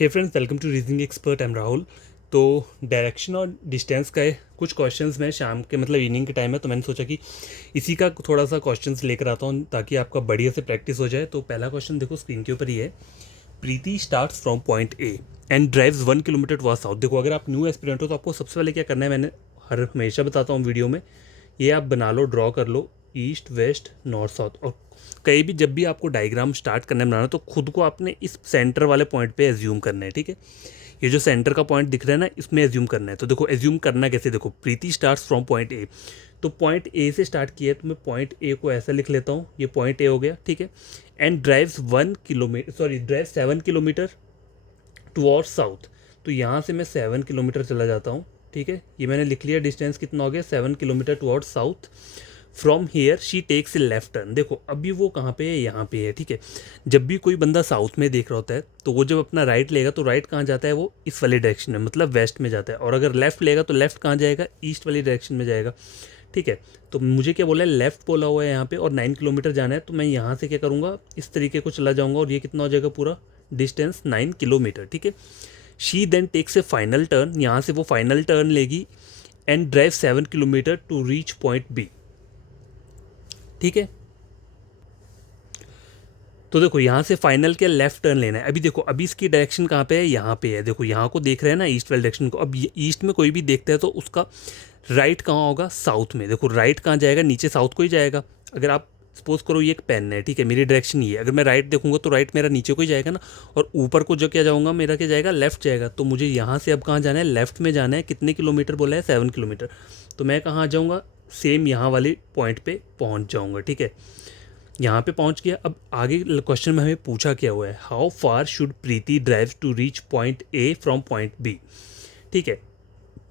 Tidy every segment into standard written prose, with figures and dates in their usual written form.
Hey friends, welcome to reasoning expert. I am Rahul. तो direction और distance का कुछ क्वेश्चंस मैं शाम के मतलब इवनिंग के टाइम है, तो मैंने सोचा कि इसी का थोड़ा सा क्वेश्चंस लेकर आता हूँ ताकि आपका बढ़िया से प्रैक्टिस हो जाए। तो पहला क्वेश्चन देखो स्क्रीन के ऊपर ही है। Preeti starts from point A and drives 1 kilometre towards south. देखो अगर आप न्यू एस्पिरेंट हो तो आपको सबसे पहले क्या करना है, मैंने हमेशा बताता हूँ वीडियो में, ये आप बना लो, ड्रॉ कर लो, ईस्ट वेस्ट नॉर्थ साउथ। और कहीं भी जब भी आपको डायग्राम स्टार्ट करना है बनाना, तो खुद को आपने इस सेंटर वाले पॉइंट पे एज्यूम करना है। ठीक है, ये जो सेंटर का पॉइंट दिख रहा है ना, इसमें एज्यूम करना है। तो देखो एज्यूम करना कैसे, देखो प्रीति स्टार्ट्स फ्रॉम पॉइंट ए, तो पॉइंट ए से स्टार्ट किया है तो मैं पॉइंट ए को ऐसा लिख लेता हूँ, ये पॉइंट ए हो गया। ठीक है, and drives 1 kilometre, sorry drive 7 kilometre towards south. तो यहाँ से मैं 7 किलोमीटर चला जाता हूँ। ठीक है, ये मैंने लिख लिया। डिस्टेंस कितना हो गया, 7 kilometre towards south. From here she takes a left turn. देखो अभी वो कहाँ पे है, यहाँ पे है। ठीक है, जब भी कोई बंदा साउथ में देख रहा होता है तो वो जब अपना राइट लेगा तो राइट कहाँ जाता है, वो इस वाली डायरेक्शन में, मतलब वेस्ट में जाता है। और अगर लेफ्ट लेगा तो लेफ्ट कहाँ जाएगा, ईस्ट वाली डायरेक्शन में जाएगा। ठीक है, तो मुझे क्या बोला है, लेफ्ट बोला हुआ है यहाँ पे, और 9 किलोमीटर जाना है। तो मैं यहाँ से क्या करूँगा, इस तरीके को चला जाऊँगा, और ये कितना हो जाएगा पूरा डिस्टेंस 9 किलोमीटर। ठीक है, she then takes a final turn, यहाँ से वो फाइनल टर्न लेगी and drive 7 kilometre to reach point B. ठीक है, तो देखो यहाँ से फाइनल के लेफ्ट टर्न लेना है। अभी देखो अभी इसकी डायरेक्शन कहाँ पे है, यहाँ पे है। देखो यहाँ को देख रहे हैं ना, ईस्ट वाली डायरेक्शन को। अब ईस्ट में कोई भी देखता है तो उसका राइट कहाँ होगा, साउथ में। देखो राइट कहाँ जाएगा, नीचे साउथ को ही जाएगा। अगर आप सपोज करो ये एक पेन है, ठीक है, मेरी डायरेक्शन ये है, अगर मैं राइट देखूंगा तो राइट मेरा नीचे को ही जाएगा ना, और ऊपर को जो क्या जाऊँगा, मेरा क्या जाएगा, लेफ्ट जाएगा। तो मुझे यहाँ से अब कहाँ जाना है, लेफ्ट में जाना है। कितने किलोमीटर बोला है, 7 किलोमीटर। तो मैं कहाँ जाऊँगा, सेम यहाँ वाले पॉइंट पे पहुँच जाऊँगा। ठीक है, यहाँ पे पहुँच गया। अब आगे क्वेश्चन में हमें पूछा क्या हुआ है, how far should Preeti drive to reach point A from point B. ठीक है,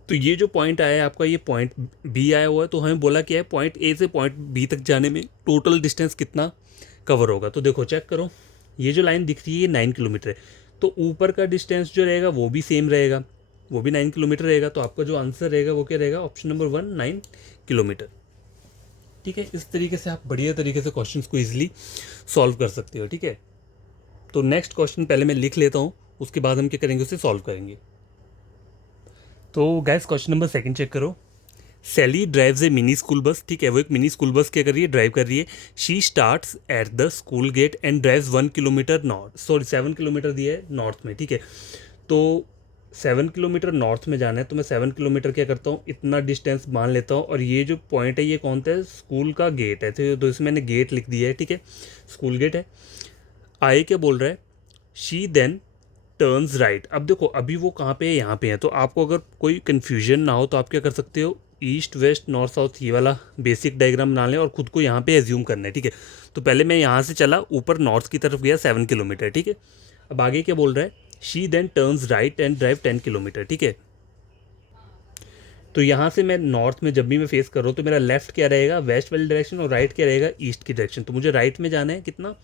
तो ये जो पॉइंट आया है आपका, ये पॉइंट बी आया हुआ है। तो हमें बोला क्या है, पॉइंट ए से पॉइंट बी तक जाने में टोटल डिस्टेंस कितना कवर होगा। तो देखो चेक करो, ये जो लाइन दिख रही है ये 9 किलोमीटर है। तो ऊपर का डिस्टेंस जो रहेगा वो भी सेम रहेगा, वो भी 9 किलोमीटर रहेगा। तो आपका जो आंसर रहेगा वो क्या रहेगा, ऑप्शन नंबर 1, 9 किलोमीटर। ठीक है, इस तरीके से आप बढ़िया तरीके से क्वेश्चंस को इजीली सॉल्व कर सकते हो। ठीक है, तो नेक्स्ट क्वेश्चन पहले मैं लिख लेता हूँ, उसके बाद हम क्या करेंगे, उसे सॉल्व करेंगे। तो गैस क्वेश्चन नंबर 2 चेक करो। सैली ड्राइव्स ए मिनी स्कूल बस। ठीक है, वो एक मिनी स्कूल बस क्या कर रही है, ड्राइव कर रही है। She starts at the school gate and drives 1 kilometre north, sorry 7 kilometre दिया है नॉर्थ में। ठीक है, तो 7 किलोमीटर नॉर्थ में जाना है, तो मैं 7 किलोमीटर क्या करता हूँ, इतना डिस्टेंस मान लेता हूँ। और ये जो पॉइंट है ये कौन सा है, स्कूल का गेट है। तो इसमें मैंने गेट लिख दिया है। ठीक है, स्कूल गेट है। आए क्या बोल रहा है, शी देन टर्न्स राइट। अब देखो अभी वो कहाँ पे है, यहाँ पे है। तो आपको अगर कोई कन्फ्यूजन ना हो तो आप क्या कर सकते हो, ईस्ट वेस्ट नॉर्थ साउथ ये वाला बेसिक डायग्राम बना लें और खुद को यहाँ पे एज्यूम करना है। ठीक है, तो पहले मैं यहाँ से चला ऊपर नॉर्थ की तरफ गया 7 किलोमीटर। ठीक है, अब आगे क्या बोल रहा है, she then turns right and drive 10 kilometre. ठीक है, तो यहाँ से मैं नॉर्थ में जब भी मैं फेस कर रहा हूँ तो मेरा लेफ्ट क्या रहेगा, वेस्ट वाली डायरेक्शन, और राइट क्या रहेगा, ईस्ट की डायरेक्शन। तो मुझे राइट में जाना है कितना,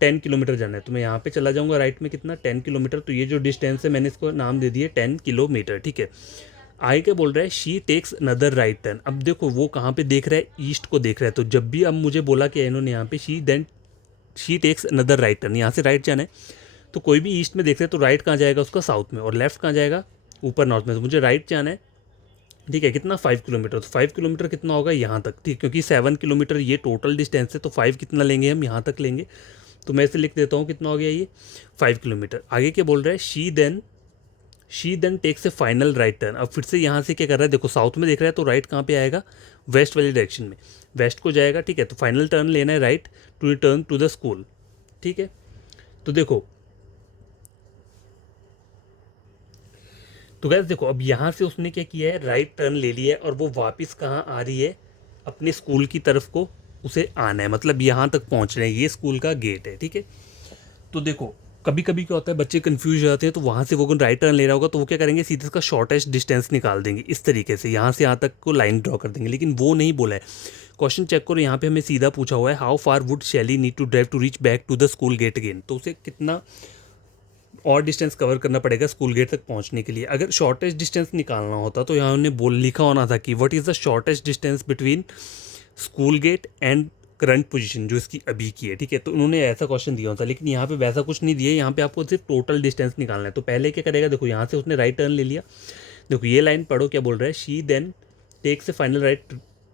10 किलोमीटर जाना है। तो मैं यहाँ पे चला जाऊँगा राइट में कितना, 10 किलोमीटर। तो ये जो डिस्टेंस है मैंने इसको नाम दे दिया 10 किलोमीटर। ठीक है, आगे क्या बोल रहा है, she takes another right turn. अब देखो वो कहाँ पे देख रहा है, ईस्ट को देख रहा है। तो जब भी अब मुझे बोला कि इन्होंने यहाँ पे she takes another right turn, यहाँ से राइट जाना है। तो कोई भी ईस्ट में देख रहे हैं तो राइट कहाँ जाएगा, उसका साउथ में, और लेफ्ट कहाँ जाएगा, ऊपर नॉर्थ में। तो मुझे राइट जाना है। ठीक है, कितना, 5 किलोमीटर। तो 5 किलोमीटर कितना होगा, यहाँ तक। ठीक, क्योंकि 7 किलोमीटर ये टोटल डिस्टेंस है, तो 5 कितना लेंगे हम, यहाँ तक लेंगे। तो मैं इसे लिख देता हूँ, कितना हो गया ये, 5 किलोमीटर। आगे क्या बोल रहा है, she then takes a final right turn. अब फिर से यहाँ से क्या कर रहा है, देखो साउथ में देख रहा है तो राइट कहाँ पे आएगा, वेस्ट वाली डायरेक्शन में, वेस्ट को जाएगा। ठीक है, तो फाइनल टर्न लेना है right to return to the school. ठीक है, तो देखो, तो गैस देखो अब यहाँ से उसने क्या किया है, राइट टर्न ले लिया है, और वो वापस कहाँ आ रही है, अपने स्कूल की तरफ को उसे आना है, मतलब यहाँ तक पहुँच रहे हैं। ये स्कूल का गेट है। ठीक है, तो देखो कभी कभी क्या होता है, बच्चे कंफ्यूज हो जाते हैं। तो वहाँ से वो राइट टर्न ले रहा होगा तो वो क्या करेंगे, सीधे इसका शॉर्टेस्ट डिस्टेंस निकाल देंगे, इस तरीके से यहाँ से यहाँ तक को लाइन ड्रॉ कर देंगे। लेकिन वो नहीं बोला है। क्वेश्चन चेक करो, यहाँ पे हमें सीधा पूछा हुआ है, how far would Shelly need to drive to reach back to the school gate again. तो उसे कितना और डिस्टेंस कवर करना पड़ेगा स्कूल गेट तक पहुंचने के लिए। अगर शॉर्टेस्ट डिस्टेंस निकालना होता तो यहाँ उन्हें लिखा होना था कि what is the shortest distance between school gate and current position जो इसकी अभी की है, ठीक है। तो उन्होंने ऐसा क्वेश्चन दिया होता, लेकिन यहाँ पे वैसा कुछ नहीं दिया, यहाँ पे आपको सिर्फ टोटल डिस्टेंस निकालना है। तो पहले क्या करेगा, देखो यहाँ से उसने राइट टर्न ले लिया। देखो ये लाइन पढ़ो क्या बोल रहा है, she then takes a final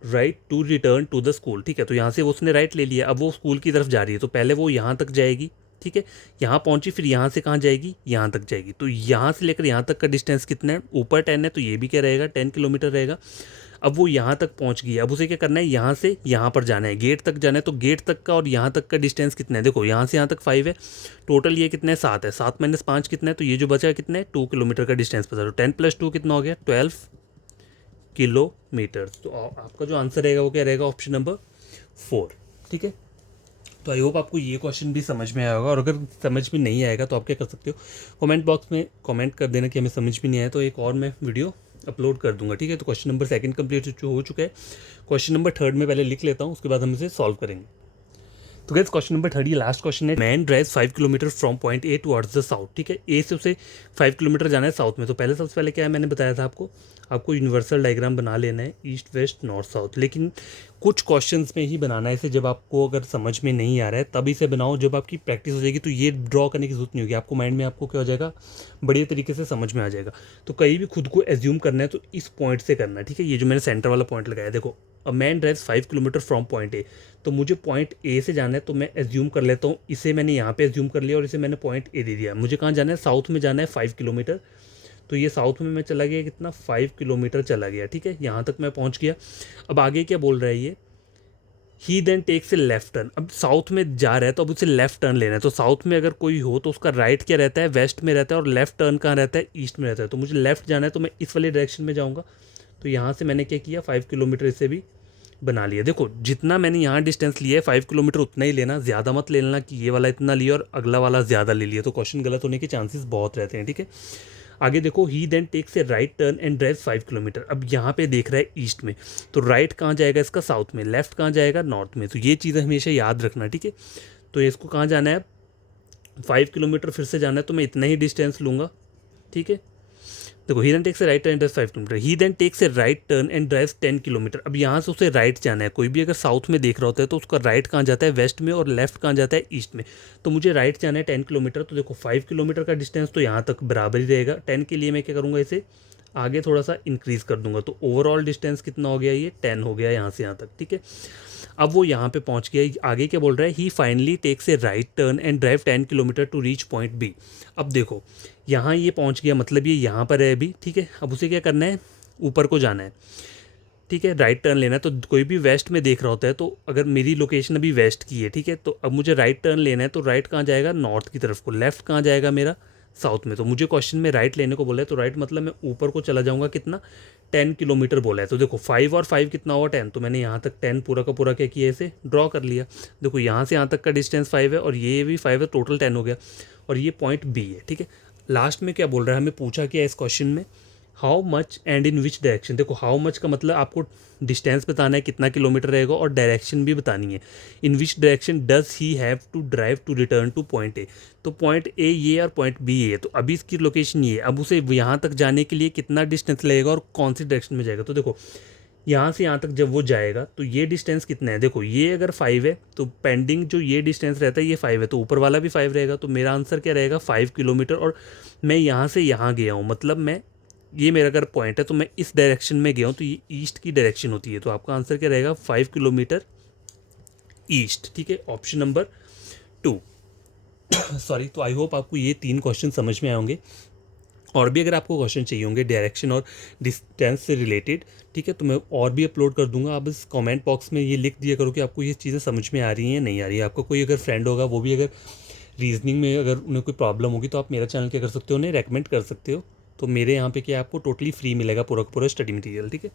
right to return to the school, ठीक है। तो यहाँ से उसने राइट ले लिया, अब वो स्कूल की तरफ जा रही है, तो पहले वो यहाँ तक जाएगी, ठीक है। यहाँ पहुँची, फिर यहाँ से कहाँ जाएगी, यहाँ तक जाएगी। तो यहाँ से लेकर यहाँ तक का डिस्टेंस कितना है, ऊपर 10 है, तो ये भी क्या रहेगा, 10 किलोमीटर रहेगा। अब वो यहाँ तक पहुँच गई, अब उसे क्या करना है, यहाँ से यहाँ पर जाना है, गेट तक जाना है। तो गेट तक का और यहाँ तक का डिस्टेंस कितना है, देखो यहाँ से यहाँ तक 5 है, टोटल ये कितना है, 7 है, 7 माइनस 5 कितना है, तो ये जो बचा कितना है, 2 किलोमीटर का डिस्टेंस बचा। तो 10 + 2 कितना हो गया, 12 किलोमीटर। तो आपका जो आंसर रहेगा वो क्या रहेगा, ऑप्शन नंबर 4, ठीक है। तो आई होप आपको ये क्वेश्चन भी समझ में आया होगा, और अगर समझ में नहीं आएगा तो आप क्या कर सकते हो, कमेंट बॉक्स में कमेंट कर देना कि हमें समझ में नहीं आया, तो एक और मैं वीडियो अपलोड कर दूंगा, ठीक है। तो क्वेश्चन नंबर 2 कंप्लीट हो चुका है। क्वेश्चन नंबर 3 में पहले लिख लेता हूँ, उसके बाद हम इसे सॉल्व करेंगे। तो guys question number 3 last question है, man drives 5 kilometre from point A towards the south, ठीक है। ए से उसे 5 किलोमीटर जाना है साउथ में। तो पहले सबसे पहले क्या है, मैंने बताया था आपको यूनिवर्सल डायग्राम बना लेना है, ईस्ट वेस्ट नॉर्थ साउथ। लेकिन कुछ क्वेश्चंस में ही बनाना है इसे, जब आपको अगर समझ में नहीं आ रहा है तब इसे बनाओ, जब आपकी प्रैक्टिस हो जाएगी तो ये ड्रॉ करने की जरूरत नहीं होगी, आपको माइंड में आपको क्या हो जाएगा, बढ़िया तरीके से समझ में आ जाएगा। तो कहीं भी खुद को एज्यूम करना है तो इस पॉइंट से करना है, ठीक है। ये जो मैंने सेंटर वाला पॉइंट लगाया, देखो a man drives 5 kilometre from point A, तो मुझे पॉइंट ए से जाना है, तो मैं एज्यूम कर लेता हूँ, इसे मैंने यहाँ पे एज्यूम कर लिया और इसे मैंने पॉइंट ए दे दिया। मुझे कहाँ जाना है, साउथ में जाना है 5 किलोमीटर। तो ये साउथ में मैं चला गया, कितना, 5 किलोमीटर चला गया, ठीक है। यहाँ तक मैं पहुँच गया। अब आगे क्या बोल रहा है ये, ही then takes a left turn. अब साउथ में जा रहा है तो अब उसे लेफ्ट टर्न लेना है। तो साउथ में अगर कोई हो तो उसका राइट क्या रहता है, वेस्ट में रहता है, और लेफ्ट टर्न कहाँ रहता है, ईस्ट में रहता है। तो मुझे लेफ्ट जाना है तो मैं इस वाले डायरेक्शन में जाऊँगा। तो यहाँ से मैंने क्या किया, 5 किलोमीटर इसे भी बना लिया। देखो जितना मैंने यहाँ डिस्टेंस लिया है 5 किलोमीटर उतना ही लेना, ज़्यादा मत ले लेना कि ये वाला इतना लिया और अगला वाला ज़्यादा ले लिया, तो क्वेश्चन गलत होने के चांसेस बहुत रहते हैं, ठीक है। आगे देखो, he then takes a right turn and drive 5 kilometre. अब यहाँ पे देख रहा है ईस्ट में, तो राइट कहाँ जाएगा इसका, साउथ में, लेफ्ट कहाँ जाएगा, नॉर्थ में। तो ये चीज़ें हमेशा याद रखना, ठीक है। तो इसको कहाँ जाना है, 5 किलोमीटर फिर से जाना है, तो मैं इतना ही डिस्टेंस लूँगा, ठीक है। देखो, he then takes a right turn drive 5 kilometre, he then takes a right turn and drive 10 kilometre. अब यहाँ से उसे राइट जाना है। कोई भी अगर साउथ में देख रहा होता है तो उसका राइट कहाँ जाता है, वेस्ट में, और लेफ्ट कहाँ जाता है, ईस्ट में। तो मुझे राइट जाना है 10 किलोमीटर। तो देखो 5 किलोमीटर का डिस्टेंस तो यहाँ तक बराबर ही रहेगा, 10 के लिए मैं क्या करूँगा, इसे आगे थोड़ा सा इंक्रीज़ कर दूंगा। तो ओवरऑल डिस्टेंस कितना हो गया, ये 10 हो गया यहाँ से यहाँ तक, ठीक है। अब वो यहाँ पे पहुँच गया। आगे क्या बोल रहा है, he finally takes a right turn and drive 10 kilometre to reach point B. अब देखो यहाँ ये पहुँच गया, मतलब ये यहाँ पर है अभी, ठीक है। अब उसे क्या करना है, ऊपर को जाना है, ठीक है, राइट टर्न लेना है। तो कोई भी वेस्ट में देख रहा होता है, तो अगर मेरी लोकेशन अभी वेस्ट की है, ठीक है, तो अब मुझे राइट टर्न लेना है। तो राइट कहाँ जाएगा, नॉर्थ की तरफ को, लेफ्ट कहाँ जाएगा मेरा, साउथ में। तो मुझे क्वेश्चन में राइट लेने को बोला है, तो राइट मतलब मैं ऊपर को चला जाऊँगा, कितना, 10 किलोमीटर बोला है। तो देखो 5 और 5 कितना हुआ, 10। तो मैंने यहाँ तक 10 पूरा का पूरा क्या किया, इसे ड्रॉ कर लिया। देखो यहाँ से यहाँ तक का डिस्टेंस 5 है और ये भी 5 है, टोटल 10 हो गया, और ये पॉइंट बी है, ठीक है। लास्ट में क्या बोल रहा है, हमें पूछा क्या इस क्वेश्चन में, how much and in which direction. देखो हाउ मच का मतलब आपको डिस्टेंस बताना है, कितना किलोमीटर रहेगा, और डायरेक्शन भी बतानी है। In which direction does he have to drive to return to point A. तो पॉइंट ए ये और पॉइंट बी ये, तो अभी इसकी लोकेशन ये है। अब उसे यहाँ तक जाने के लिए कितना डिस्टेंस लगेगा और कौन सी डायरेक्शन में जाएगा। तो देखो यहाँ से यहाँ तक जब वो जाएगा तो ये डिस्टेंस कितना है, देखो ये अगर 5 है तो पेंडिंग जो ये डिस्टेंस रहता है ये 5 है, तो ऊपर वाला भी 5 रहेगा। तो मेरा आंसर क्या रहेगा, 5 किलोमीटर। और मैं यहाँ से यहाँ गया हूँ, मतलब मैं, ये मेरा अगर पॉइंट है तो मैं इस डायरेक्शन में गया हूँ, तो ये ईस्ट की डायरेक्शन होती है। तो आपका आंसर क्या रहेगा, 5 किलोमीटर ईस्ट, ठीक है, ऑप्शन नंबर 2। सॉरी। तो आई होप आपको ये 3 क्वेश्चन समझ में आए होंगे। और भी अगर आपको क्वेश्चन चाहिए होंगे डायरेक्शन और डिस्टेंस से रिलेटेड, ठीक है, तो मैं और भी अपलोड कर दूंगा। आप इस कमेंट बॉक्स में ये लिख दिया करो कि आपको ये चीज़ें समझ में आ रही हैं या नहीं आ रही है। आपका कोई अगर फ्रेंड होगा, वो भी अगर रीजनिंग में अगर उन्हें कोई प्रॉब्लम होगी, तो आप मेरा चैनल क्या कर सकते हो, उन्हें रेकमेंड कर सकते हो। तो मेरे यहाँ पे क्या आपको टोटली फ्री मिलेगा पूरा का पूरा स्टडी मटेरियल, ठीक है।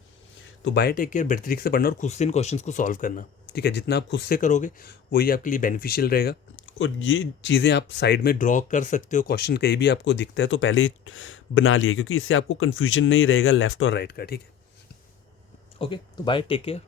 तो बाय, टेक केयर, बेहतर तरीके से पढ़ना और खुद से इन क्वेश्चंस को सॉल्व करना, ठीक है। जितना आप खुद से करोगे वही आपके लिए बेनिफिशियल रहेगा। और ये चीज़ें आप साइड में ड्रॉ कर सकते हो, क्वेश्चन कहीं भी आपको दिखता है तो पहले ही बना लिए, क्योंकि इससे आपको कन्फ्यूजन नहीं रहेगा लेफ्ट और राइट का, ठीक है। ओके, तो बाय, टेक केयर।